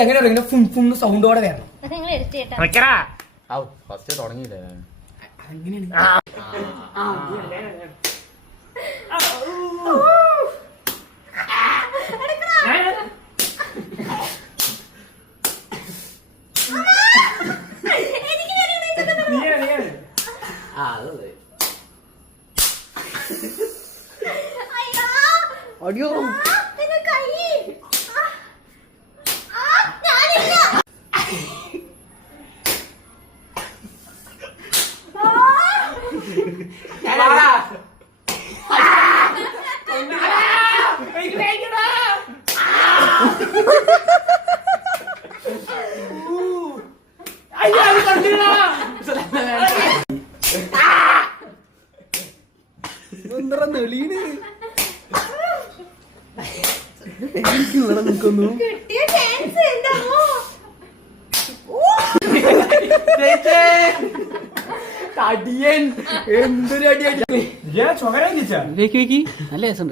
എങ്ങനെ സൗണ്ടോടെ വരണം. ഫസ്റ്റ് തുടങ്ങിയില്ലേ അടിയോ നെളീന് ഇവിടെ നിൽക്കുന്നു. അടിയൻ എന്തൊരു അടിയാ. നല്ല രസം.